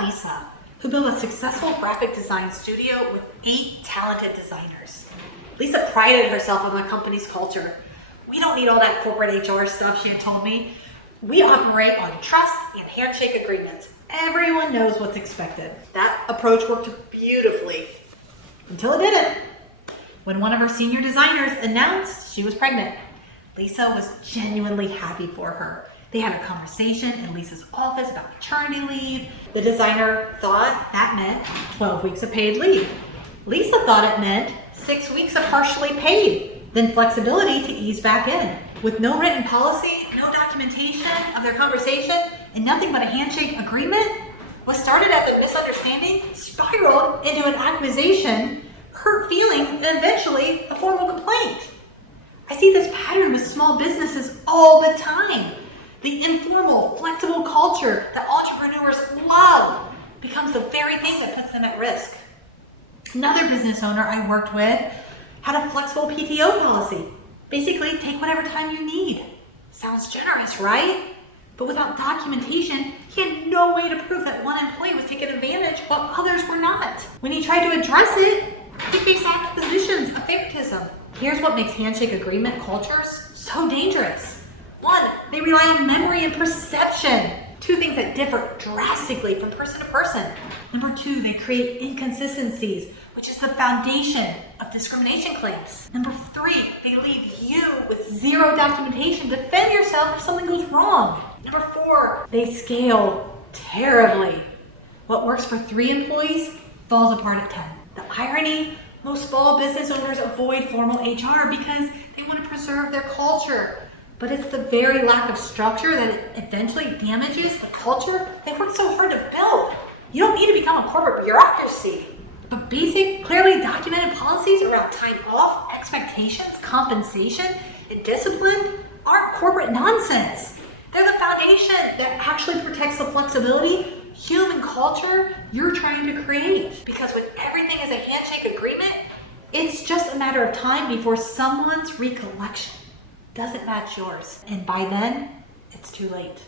about Lisa, who built a successful graphic design studio with 8 talented designers. Lisa prided herself on the company's culture. We don't need all that corporate HR stuff, she had told me. We operate on trust and handshake agreements. Everyone knows what's expected. That approach worked beautifully until it didn't. When one of her senior designers announced she was pregnant, Lisa was genuinely happy for her. They had a conversation in Lisa's office about maternity leave. The designer thought that meant 12 weeks of paid leave. Lisa thought it meant 6 weeks of partially paid, then flexibility to ease back in. With no written policy, no documentation of their conversation, and nothing but a handshake agreement, what started as a misunderstanding spiraled into an accusation, hurt feelings, and eventually a formal complaint. I see this pattern with small businesses all the time. The informal, flexible culture that entrepreneurs love becomes the very thing that puts them at risk. Another business owner I worked with had a flexible PTO policy. Basically, take whatever time you need. Sounds generous, right? But without documentation, he had no way to prove that one employee was taking advantage while others were not. When he tried to address it, he faced accusations of favoritism. Here's what makes handshake agreement cultures so dangerous. 1, they rely on memory and perception. 2 things that differ drastically from person to person. Number 2, they create inconsistencies, which is the foundation of discrimination claims. Number 3, they leave you with 0 documentation to defend yourself if something goes wrong. Number 4, they scale terribly. What works for 3 employees falls apart at 10. The irony, most small business owners avoid formal HR because they want to preserve their culture. But it's the very lack of structure that eventually damages the culture they worked so hard to build. You don't need to become a corporate bureaucracy. But basic, clearly documented policies around time off, expectations, compensation, and discipline aren't corporate nonsense. They're the foundation that actually protects the flexibility, human culture you're trying to create. Because when everything is a handshake agreement, it's just a matter of time before someone's recollection doesn't match yours. And by then, it's too late.